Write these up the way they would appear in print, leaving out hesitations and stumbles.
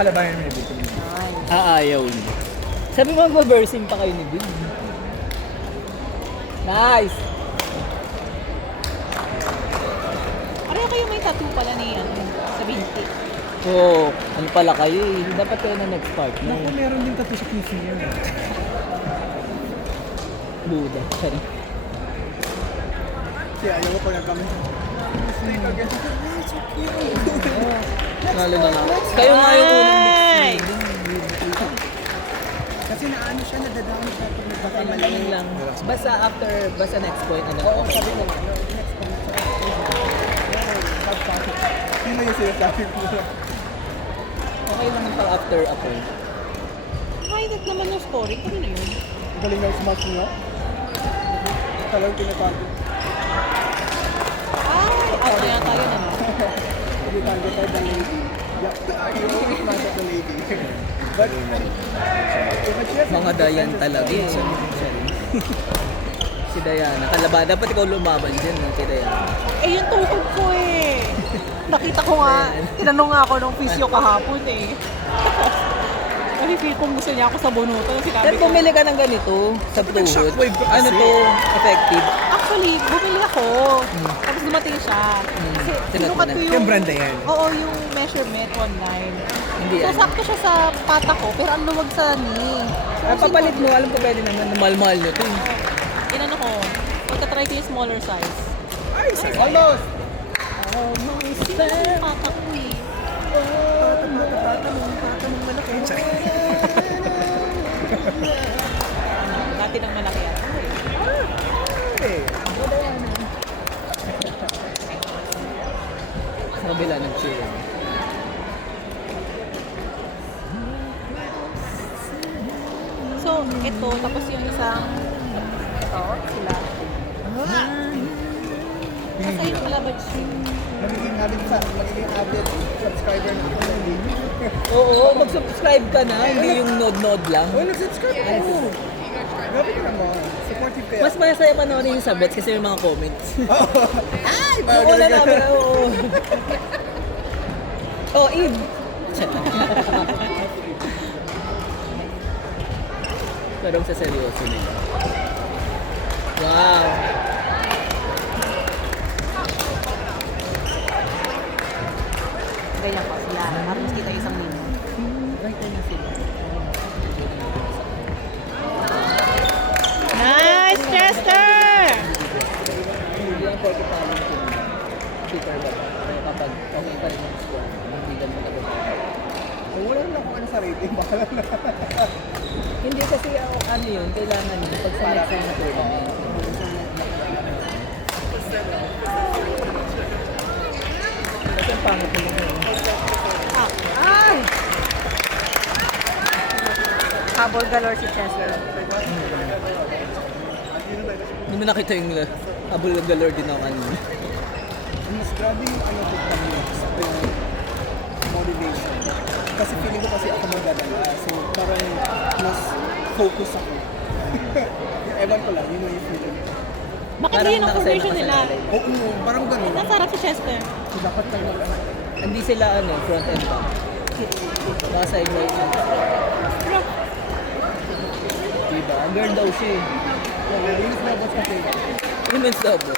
Kakalabayan mo ni Bill. Ayaw niya. Sabi mo magbaversing pa kayo ni Bill. Nice! Pareho kayo may tattoo pala ni sa binti. Oo, ano pala kayo eh. Dapat kayo na next partner. Naku, meron din tattoo sa PC niya. Buda. Sorry. Kaya ayaw ko pag nagkami. Nalo na nga. Kayo nga yung unang mix Kasi naano siya, nadadami siya pag nagkakamali. Ayun lang. Basta next point ano. Oo, sabi ko, next point. Pag-pasok. Yun lang yung sinasabi ko. Okay lang pag after a point. Highlight naman yung scoring. Ano na yun? Galing ng smash niya. Talagang tinatapos. Ay, out na yata yun ano. You targeted the lady. Yeah, you only smash at the lady. But, Mga Dayan talaga. Si Diana. Kalaban. Dapat ikaw lumaban dyan. Si Diana. Eh, yung tuhod ko eh. Nakita ko nga, tinanong nga ako nung physio kahapon eh. Kasi feel kong gusto niya ako sa bunuto. Sinabi Pero ko, bumili ka ng ganito sa tuhod. Shockwave ka kasi. Ano to? Effective. actually, bumili ako. Tapos dumating siya. Kasi sinukat ko Yung brand na yan. Oo, yung measurement online. Hindi So, ano. sakto siya sa pata ko, pero ang luwag sa knee. So, Papalit mo. Alam ko pwede naman. Mahal-mahal nyo to eh. Inano ko, magta-try ko yung smaller size. Ay, sir. Almost! Yung pata ko eh. Dati nang malaki yan. Hey. Sa kabila ng chill. So, ito, tapos yung isang, ito, sila. Nasa yung kalaban siya. Magiging avid subscriber na ako ng video. Oo, mag-subscribe ka na. Hindi yung nod-nod lang. Oh, nag-subscribe ako. Grabe ka naman. Supportive kayo. Mas masaya panoorin yung sa bets kasi may mga comments. Ay! Yung una namin, oo. Oh, Eve. Parang sa seryoso nila. Wow. Ganyan po sila. Tapos kita isang lino. Right na sila. Nice, Chester! Hindi ang porky talent yung cheater ba? Kaya kapag okay pa rin yung score, hindi ganun ako. Wala na akong ano sa rating. Baka na. Hindi kasi ano yun, kailangan yun pag sa next na tournament. Kasi ang pangit nila yun. Ay! Habol galore si Chester. Hindi mo nakita yung abol ng galore din ako kanina. Mas grabe yung ano ko kami motivation. Kasi feeling ko kasi ako magdadala. So parang mas focus ako. Ewan ko lang, yun yung feeling ko. Bakit Parang yun ang nakasama formation ka sa nila? lalay. Oo, parang ganun. Nasarap si Chester. So dapat lang mag Hindi sila ano, front and back. Baka side right lang. Diba? Ang girl daw siya eh. Yun is doubles kasi. Women's double.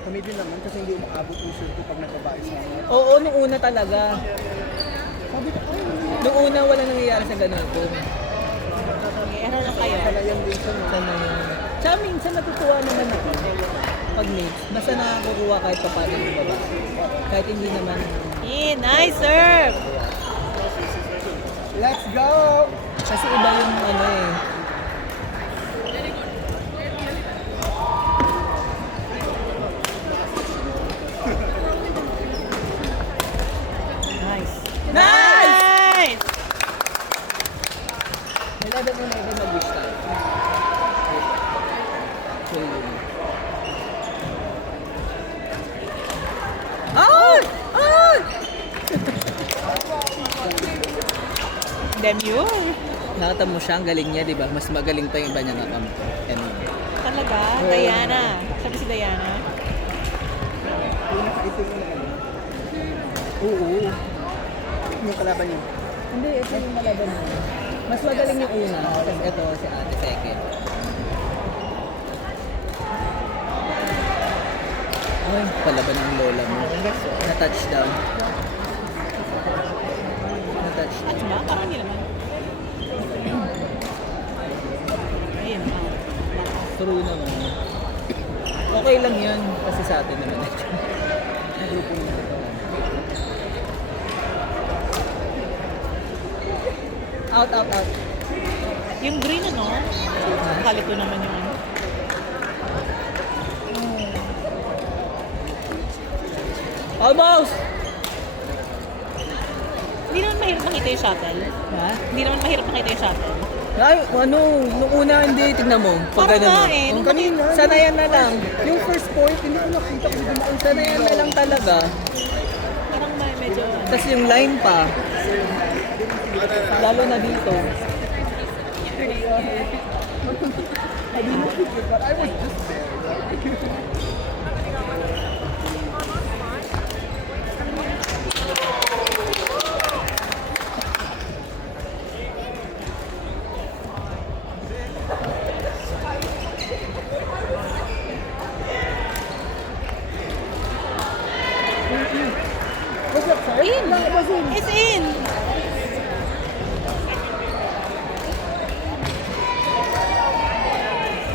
Kami din naman kasi hindi umaabot yung shoot ko pag nagbabae sa akin. Oo, nung una talaga. Sabi ko, ay, Nung una wala nangyayari sa ganun ko. Error lang kayo. kalayan din siya. No? Sana yun. Tsaka minsan natutuwa naman ako. Pag mates, basta nakakukuha kahit pa paano yung babae. Kahit hindi naman. Yeah, nice serve! Let's go! Kasi iba yung ano eh. Nice! Nice! Nilada mo na iba mag-wish tayo. Chill yun. Ay! Ay! Demure! Nakita mo siya, ang galing niya, di ba? Mas magaling pa yung iba niya nakampo. Anyway. Talaga? Diana. Sabi si Diana. Yung nakaitim mo na ano. Oo. Yung kalaban niyo. Hindi, ito yung malaban mo. Mas magaling yung una, tapos ito si ate second. Ay, palaban ng lola mo. Na-touchdown. Na-touchdown. Diba? Parang hindi naman. Ayun. True naman. Okay lang yun, kasi sa atin naman. Grupo mo ito. Out, out, out. Yung green ano? Kali ko naman yung ano. Almost! Hindi naman mahirap makita yung shuttle. Ha? Hindi naman mahirap makita yung shuttle. Ay, ano, nung una hindi, tignan mo. Pag Parang ganun. nga eh, Oh, nung kanina, sanayan na lang. Yung first point, hindi ko nakita kung dumaan. Sanayan na lang talaga. Parang may medyo... Tapos yung line pa. Lalo na dito. I didn't think it, but I was just there. What's up, sir? In! It's in!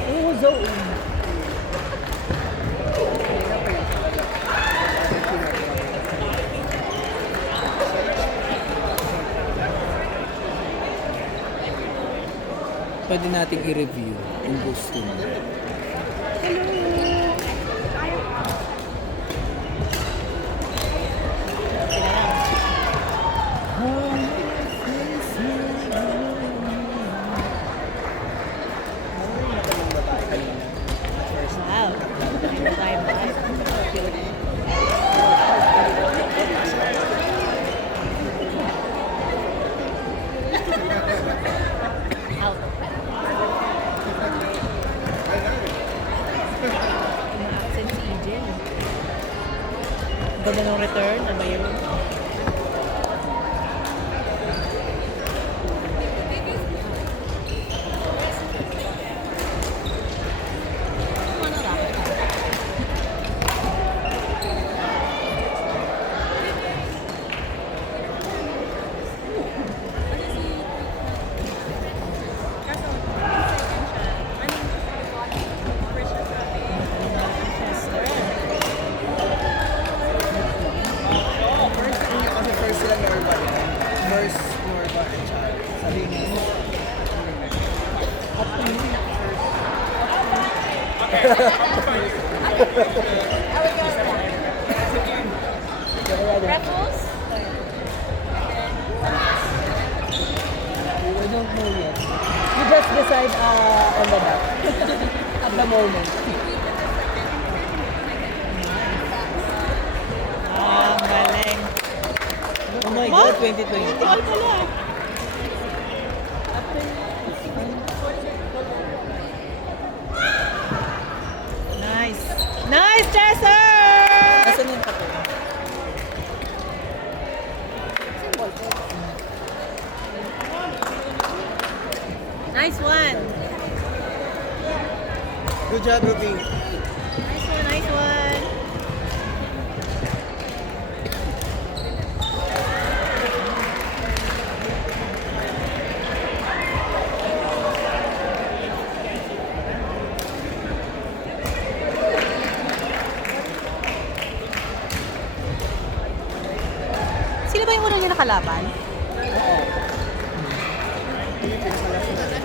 Oo, zone. Pwede nating i-review kung gusto mo. Wow. Hindi tayo ba? Out. Absent si Ijin. Ganda ng return. Ano ba yun? Ano na? Kasi first sila Norva. First Norva and Chad. Sabi mo. Raffles? We don't know yet. You just decide on the dot. At the moment. Ah, galing. Oh my What? God, 2020. Tingnan pala. Nice. Nice, Chester! Nasaan yung tapo? Nice one. Good job, Ruby. Nice one, nice one. Sino ba yung unang yung nakalaban? Oo. Hindi pinakalas na.